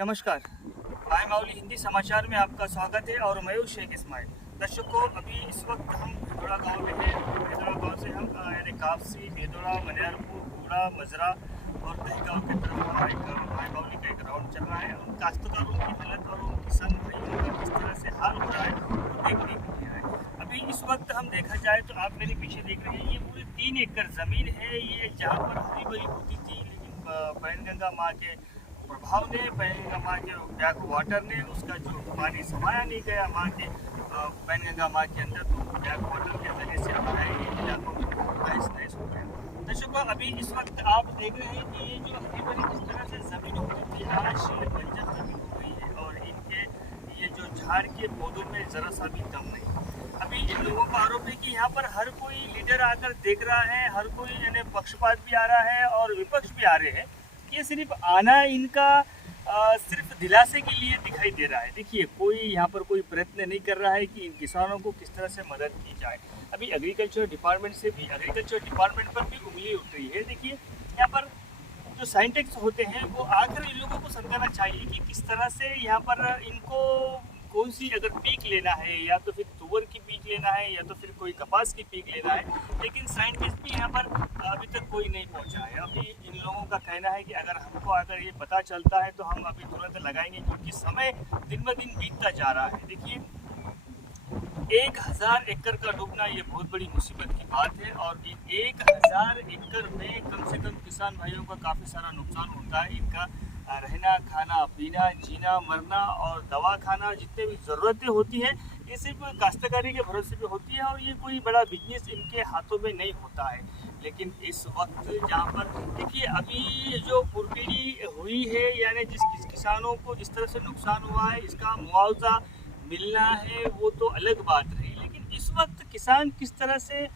नमस्कार, माय माउली हिंदी समाचार में आपका स्वागत है और मैं हूं शेख इस्माइल। दर्शकों, अभी इस वक्त हम भेदोड़ा गांव में हैं। भेदोड़ा गांव से हम यानी काफसी, भेदोड़ा, मनियारपुर, घोड़ा, मजरा और दहगांव की तरफ हमारा एक माय माउली का एक राउंड चल रहा है। उन काश्तकारों की हालत और उन किसान भाइयों का किस तरह से हाल हो रहा है वो देखने के लिए आए। अभी इस वक्त हम देखा जाए तो आप मेरे पीछे देख रहे हैं, ये पूरी 3 एकड़ ज़मीन है। ये जहाँ पर हरी भरी होती थी, लेकिन पैनगंगा माँ के प्रभाव ने, पैनगंगा माँ के बैक वाटर ने उसका जो पानी समाया नहीं गया माँ के पैनगंगा माँ के अंदर, तो बैक वाटर के जरिए से हमारे इलाकों में तहस नहस हो गया। दर्शकों, अभी इस वक्त आप देख रहे हैं कि ये जो हरी भरी जिस तरह से ज़मीन होती थी आज बंजर ज़मीन हो गई है और इनके ये जो झाड़ के पौधों में ज़रा सा भी दम नहीं। अभी इन लोगों का आरोप है कि यहाँ पर हर कोई लीडर आकर देख रहा है, हर कोई यानी पक्षपात भी आ रहा है और विपक्ष भी आ रहे हैं। ये सिर्फ आना इनका सिर्फ दिलासे के लिए दिखाई दे रहा है। देखिए, कोई यहाँ पर कोई प्रयत्न नहीं कर रहा है कि इन किसानों को किस तरह से मदद की जाए। अभी एग्रीकल्चर डिपार्टमेंट पर भी उंगली उठ रही है। देखिए, यहाँ पर जो साइंटिस्ट होते हैं वो आकर इन लोगों को समझाना चाहिए कि किस तरह से यहाँ पर इनको कौन सी अगर पीक लेना है, या तो फिर तुअर की पीक लेना है या तो फिर कोई कपास की पीक लेना है, लेकिन साइंटिस्ट भी यहाँ पर अभी तक कोई नहीं पहुँचा है। अभी इन लोगों का कहना है कि अगर ये पता चलता है तो हम अभी तुरंत लगाएंगे, क्योंकि समय दिन ब दिन बीतता जा रहा है। देखिए, 1000 एकड़ का डूबना ये बहुत बड़ी मुसीबत की बात है और 1000 एकड़ में कम से कम किसान भाइयों का काफ़ी सारा नुकसान होता है। इनका रहना, खाना, पीना, जीना, मरना और दवा खाना, जितने भी ज़रूरतें होती हैं, ये सिर्फ काश्तकारी के भरोसे पे होती है और ये कोई बड़ा बिजनेस इनके हाथों में नहीं होता है। लेकिन इस वक्त जहाँ पर देखिए, अभी जो पुरपीड़ी हुई है, यानी जिस किसानों को जिस तरह से नुकसान हुआ है, इसका मुआवजा मिलना है वो तो अलग बात रही, लेकिन इस वक्त किसान किस तरह से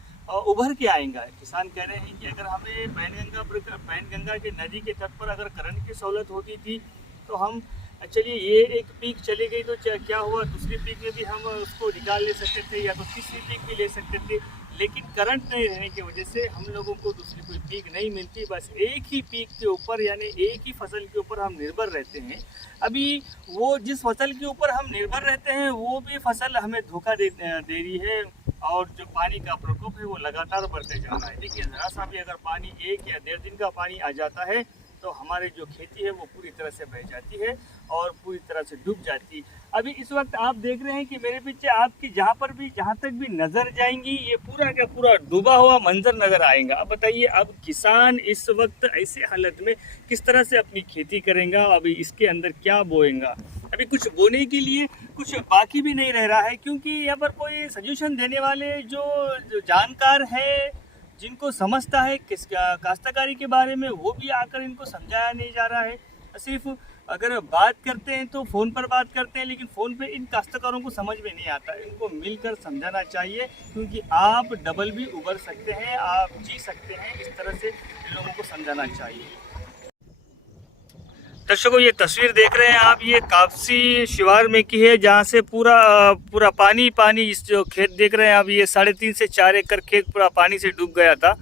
उभर के आएगा। किसान कह रहे हैं कि अगर हमें पैनगंगा के नदी के तट पर अगर करंट की सहूलत होती थी तो हम चलिए, ये एक पीक चली गई तो क्या हुआ, दूसरी पीक में भी हम उसको निकाल ले सकते थे या तो तीसरी पीक भी ले सकते थे। लेकिन करंट नहीं रहने की वजह से हम लोगों को दूसरी कोई पीक नहीं मिलती, बस एक ही पीक के ऊपर यानी एक ही फसल के ऊपर हम निर्भर रहते हैं। अभी वो जिस फसल के ऊपर हम निर्भर रहते हैं वो भी फसल हमें धोखा दे रही है और जो पानी का प्रकोप है वो लगातार बढ़ते जा रहा है। देखिए, ज़रा सा भी अगर पानी 1 या 1.5 दिन का पानी आ जाता है तो हमारी जो खेती है वो पूरी तरह से बह जाती है और पूरी तरह से डूब जाती है। अभी इस वक्त आप देख रहे हैं कि मेरे पीछे आपकी जहाँ तक भी नज़र जाएंगी, ये पूरा का पूरा डूबा हुआ मंजर नज़र आएगा। अब बताइए, अब किसान इस वक्त ऐसे हालत में किस तरह से अपनी खेती करेगा, अभी इसके अंदर क्या बोएगा। अभी कुछ बोने के लिए कुछ बाकी भी नहीं रह रहा है, क्योंकि यहाँ पर कोई सजेशन देने वाले जो जानकार है, जिनको समझता है किस काश्तकारी के बारे में, वो भी आकर इनको समझाया नहीं जा रहा है। सिर्फ अगर बात करते हैं तो फ़ोन पर बात करते हैं, लेकिन फ़ोन पे इन काश्तकारों को समझ में नहीं आता। इनको मिलकर समझाना चाहिए, क्योंकि आप डबल भी उभर सकते हैं, आप जी सकते हैं। इस तरह से इन लोगों को समझाना चाहिए। दर्शकों, ये तस्वीर देख रहे हैं आप, ये काफसी शिवार में की है, जहाँ से पूरा पानी इस जो खेत देख रहे हैं आप, ये 3.5 से 4 एकड़ खेत पूरा पानी से डूब गया था।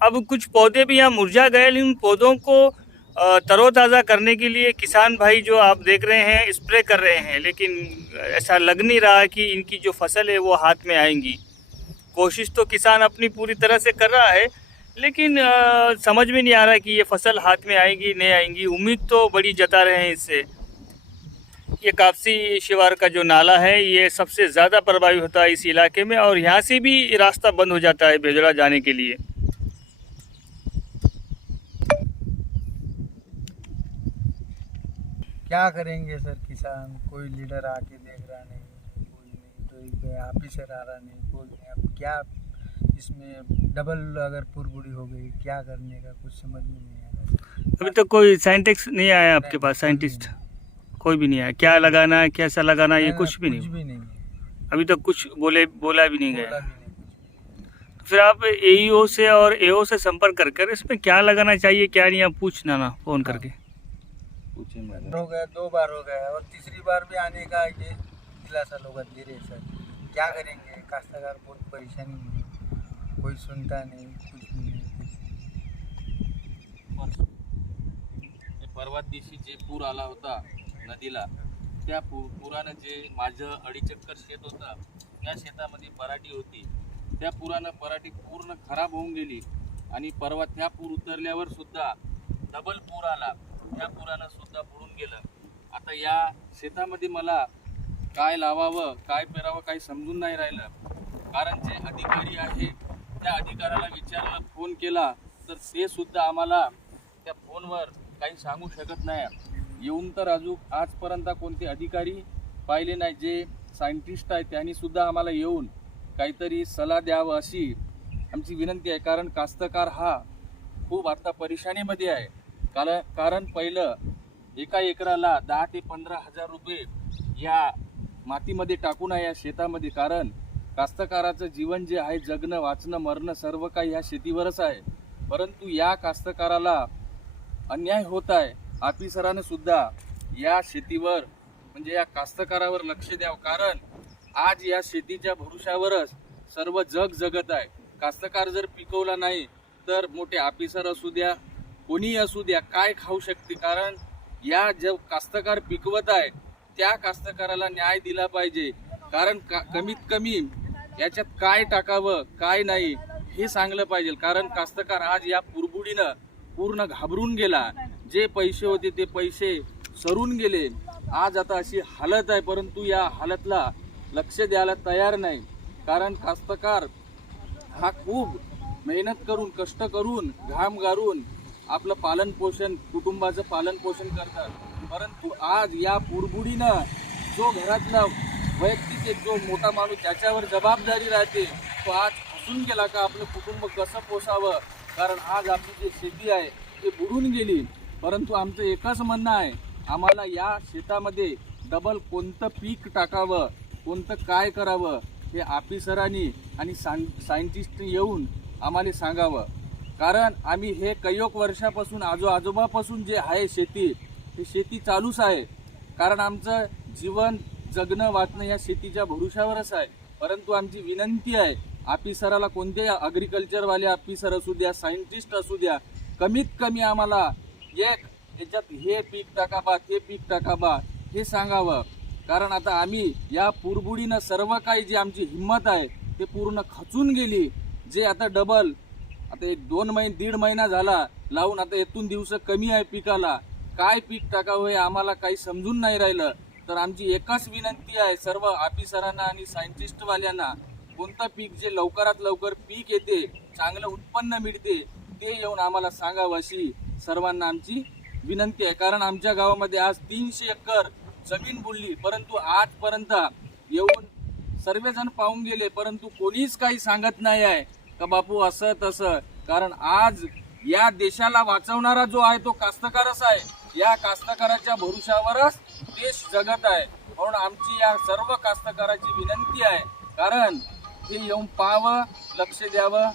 अब कुछ पौधे भी यहाँ मुरझा गए, लेकिन पौधों को तरोताज़ा करने के लिए किसान भाई जो आप देख रहे हैं स्प्रे कर रहे हैं, लेकिन ऐसा लग नहीं रहा कि इनकी जो फसल है वो हाथ में आएंगी। कोशिश तो किसान अपनी पूरी तरह से कर रहा है, लेकिन समझ में नहीं आ रहा कि ये फसल हाथ में आएगी नहीं आएंगी। उम्मीद तो बड़ी जता रहे हैं इससे। ये काफसी शिवार का जो नाला है ये सबसे ज़्यादा प्रभावित होता है इस इलाके में, और यहाँ से भी रास्ता बंद हो जाता है भेजोड़ा जाने के लिए। क्या करेंगे सर किसान, कोई लीडर आके देख रहा नहीं, कोई नहीं, तो ऑफिसर आ रहा नहीं, कोई नहीं। अब क्या इसमें डबल अगर पुरबुड़ी हो गई, क्या करने का कुछ समझ में नहीं आ रहा। अभी तक कोई साइंटिस्ट नहीं आया आपके पास? साइंटिस्ट कोई भी नहीं आया? क्या लगाना है, कैसा लगाना है, ये कुछ भी नहीं। अभी तक कुछ बोला भी नहीं गया। तो फिर आप एईओ से और एओ से संपर्क कर इसमें क्या लगाना चाहिए क्या नहीं, आप पूछना ना फ़ोन करके। हो गया, 2 बार हो गया और तीसरी बार भी आने का ये दिलासा लोग दे रहे सर। क्या करेंगे, काश्तकार बहुत परेशानी में, कोई सुनता नहीं, कुछ भी नहीं। परवा दिवशी जे पूर आला होता नदीला, त्या पुरानं जे माझं 2.5 एकर शेत होतं, त्या शेतामध्ये पराठी होती. त्या पुरानं पराठी पूर्ण खराब होऊन गेली. आणि परवा त्या पूर उतरल्यावर सुद्धा डबल पूर आला, त्या पुरानं सुद्धा बुडून गेलं. आता या शेतामध्ये मला काय लावावं, काय पेरावं, काही समजून नाही राहिलं. कारण जे अधिकारी आहे त्या अधिकाऱ्याला विचारलं, फोन केला, तर ते सुद्धा आम्हाला त्या फोनवर काही सांगू शकत नाही. येऊन तर अजून आजपर्यंत कोणते अधिकारी पाहिले नाही. जे सायंटिस्ट आहे त्यांनी सुद्धा आम्हाला येऊन काहीतरी सल्ला द्यावं अशी आमची विनंती आहे. कारण कास्तकार हा खूप आता परेशानीमध्ये आहे. कारण पहिलं एका एकराला 10 ते 15 हजार रुपये या मातीमध्ये टाकून आहे या शेतामध्ये. कारण कास्तकाराचं जीवन जे आहे, जगणं, वाचणं, मरणं सर्व काही ह्या शेतीवरच आहे. परंतु या कास्तकाराला अन्याय होत आहे. ऑफिसराने सुद्धा या शेतीवर म्हणजे या कास्तकारावर लक्ष द्यावं. कारण आज या शेतीच्या भरोशावरच सर्व जग जगत आहे. कास्तकार जर पिकवला नाही तर मोठे ऑफिसर असू द्या, कोणीही असू द्या, काय खाऊ शकते. कारण या जो कास्तकार पिकवत आहे त्या कास्तकाराला न्याय दिला पाहिजे. कारण कमीत कमी याच्यात काय टाकावं काय नाही हे सांगलं पाहिजे. कारण कास्तकार आज या पुरबुडीनं पूर्ण घाबरून गेला. जे पैसे होते ते पैसे सरून गेले. आज आता अशी हालत आहे. परंतु या हालतला लक्ष द्यायला तयार नाही. कारण कास्तकार हा खूप मेहनत करून, कष्ट करून, घाम गारून आपलं पालन पोषण, कुटुंबाचं पालन पोषण करतात. परंतु आज या पुरबुडीनं जो घरातला वैयक्तिक जो मोठा माणूस त्याच्यावर जबाबदारी राहते, तो आज फसून गेला का आपलं कुटुंब कसं पोसावं. कारण आज आपली जी शेती आहे ती बुडून गेली. परंतु आमचं एकच म्हणणं आहे, आम्हाला या शेतामध्ये डबल कोणतं पीक टाकावं, कोणतं काय करावं हे ऑफिसरांनी आणि सायंटिस्ट येऊन आम्हाला सांगावं. कारण आम्ही हे कैक वर्षापासून आजोबापासून जे आहे शेती, ही शेती चालूच आहे. कारण आमचं जीवन जगणं वाचणं या शेतीच्या भरोशावरच आहे. परंतु आमची विनंती आहे ऑफिसराला, कोणत्याही ॲग्रिकल्चरवाले ऑफिसर असू द्या, सायंटिस्ट असू द्या, कमीत कमी आम्हाला याच्यात हे पीक टाका बा, ते पीक टाका बा हे सांगावं. कारण आता आम्ही या पुरबुडीनं सर्व काही जी आमची हिंमत आहे ते पूर्ण खचून गेली. जे आता डबल आता 1-1.5 महिना झाला लावून, आता येथून दिवस कमी आहे पिकाला, काय पीक टाकावं हे आम्हाला काही समजून नाही राहिलं. तर आमची एकच विनंती आहे सर्व ऑफिसरांना आणि सायंटिस्टवाल्यांना, कोणतं पीक जे लवकरात लवकर पीक येते, चांगलं उत्पन्न मिळते, ते येऊन आम्हाला सांगावं अशी सर्वांना आमची विनंती आहे. कारण आमच्या गावामध्ये आज 300 एकर जमीन बुडली. परंतु आजपर्यंत येऊन सर्वजण पाहून गेले, परंतु कोणीच काही सांगत नाही आहे का बापू असं तसं. कारण आज या देशाला वाचवणारा जो आहे तो कास्तकारच आहे. या कास्तकाराच्या भरोशावरच देश जगत आहे. म्हणून आमची या सर्व कास्तकाराची विनंती आहे, कारण हे येऊन पाहावं, लक्ष द्यावं.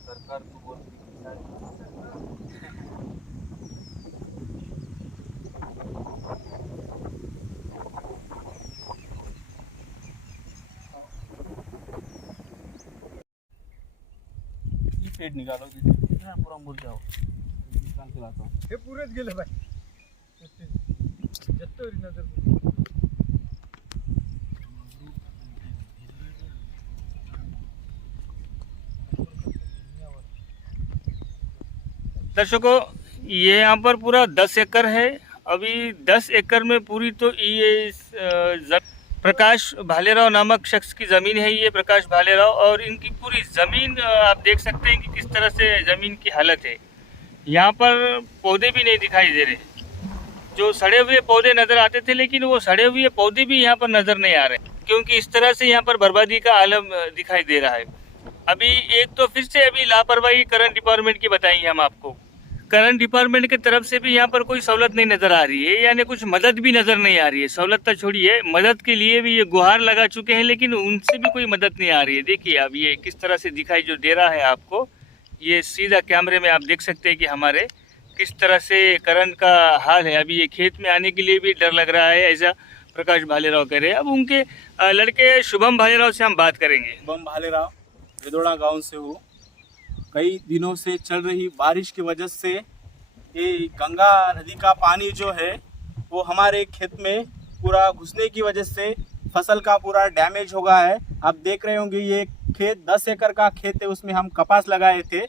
सरकार को बोलते पेड़ निकालो, पूरा मुड़ जाओ, निकाल के लाता हूँ. हे पुरेच गेलं बाई. जत्तोरी नजर दर्शकों, ये यहाँ पर पूरा 10 एकड़ है अभी 10 एकड़ में पूरी तो ये प्रकाश भालेराव नामक शख्स की ज़मीन है। ये प्रकाश भालेराव, और इनकी पूरी ज़मीन आप देख सकते हैं कि किस तरह से ज़मीन की हालत है। यहाँ पर पौधे भी नहीं दिखाई दे रहे, जो सड़े हुए पौधे नज़र आते थे, लेकिन वो सड़े हुए पौधे भी यहाँ पर नज़र नहीं आ रहे, क्योंकि इस तरह से यहाँ पर बर्बादी का आलम दिखाई दे रहा है। अभी एक तो फिर से अभी लापरवाही करंट डिपार्टमेंट की बताएंगे हम आपको। करंट डिपार्टमेंट की तरफ से भी यहाँ पर कोई सहूलत नहीं नज़र आ रही है, यानी कुछ मदद भी नज़र नहीं आ रही है। सहूलत तो छोड़िए, मदद के लिए भी ये गुहार लगा चुके हैं, लेकिन उनसे भी कोई मदद नहीं आ रही है। देखिए अब ये किस तरह से दिखाई जो दे रहा है आपको, ये सीधा कैमरे में आप देख सकते हैं कि हमारे किस तरह से करंट का हाल है। अभी ये खेत में आने के लिए भी डर लग रहा है, ऐसा प्रकाश भालेराव कह रहे हैं। अब उनके लड़के शुभम भालेराव से हम बात करेंगे। शुभम भालेराव विदोड़ा गांव से हूँ। कई दिनों से चल रही बारिश की वजह से ये गंगा नदी का पानी जो है वो हमारे खेत में पूरा घुसने की वजह से फसल का पूरा डैमेज हो गया है। आप देख रहे होंगे ये खेत 10 एकड़ का खेत है, उसमें हम कपास लगाए थे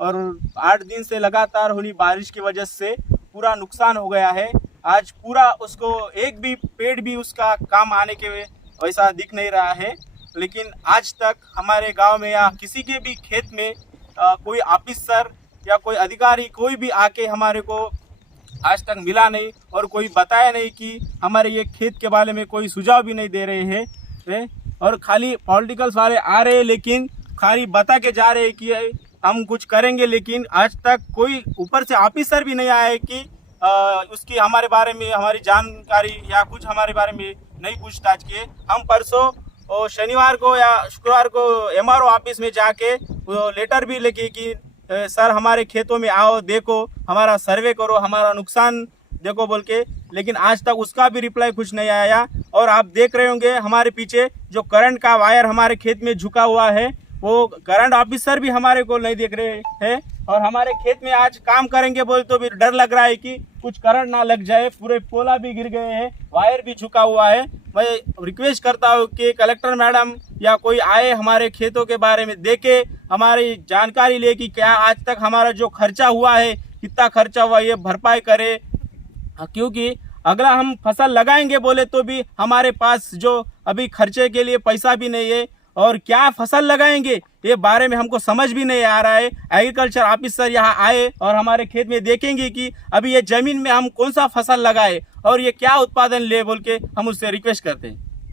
और 8 दिन से लगातार हुई बारिश की वजह से पूरा नुकसान हो गया है। आज पूरा उसको एक भी पेड़ भी उसका काम आने के वैसा दिख नहीं रहा है। लेकिन आज तक हमारे गांव में या किसी के भी खेत में कोई ऑफिसर या कोई अधिकारी कोई भी आके हमारे को आज तक मिला नहीं और कोई बताया नहीं कि हमारे ये खेत के बारे में कोई सुझाव भी नहीं दे रहे हैं। और खाली पॉलिटिकल्स वाले आ रहे हैं, लेकिन खाली बता के जा रहे हैं कि हम कुछ करेंगे, लेकिन आज तक कोई ऊपर से ऑफिसर भी नहीं आया है कि उसकी हमारे बारे में हमारी जानकारी या कुछ हमारे बारे में नहीं पूछताछ किए। हम परसों शनिवार को या शुक्रवार को MRO ऑफिस में जाके वो लेटर भी लेके कि सर हमारे खेतों में आओ, देखो हमारा सर्वे करो, हमारा नुकसान देखो बोल के, लेकिन आज तक उसका भी रिप्लाई कुछ नहीं आया। और आप देख रहे होंगे हमारे पीछे जो करंट का वायर हमारे खेत में झुका हुआ है, वो करंट ऑफिसर भी हमारे को नहीं देख रहे हैं। और हमारे खेत में आज काम करेंगे बोल तो भी डर लग रहा है कि कुछ करंट ना लग जाए। पूरे पोला भी गिर गए हैं, वायर भी झुका हुआ है। मैं रिक्वेस्ट करता हूँ कि कलेक्टर मैडम या कोई आए हमारे खेतों के बारे में देखे, हमारी जानकारी ले कि क्या आज तक हमारा जो खर्चा हुआ है, कितना खर्चा हुआ है, ये भरपाई करे। क्योंकि अगला हम फसल लगाएंगे बोले तो भी हमारे पास जो अभी खर्चे के लिए पैसा भी नहीं है, और क्या फसल लगाएंगे ये बारे में हमको समझ भी नहीं आ रहा है। एग्रीकल्चर ऑफिसर यहाँ आए और हमारे खेत में देखेंगे कि अभी ये जमीन में हम कौन सा फसल लगाए और ये क्या उत्पादन ले बोल के हम उससे रिक्वेस्ट करते हैं।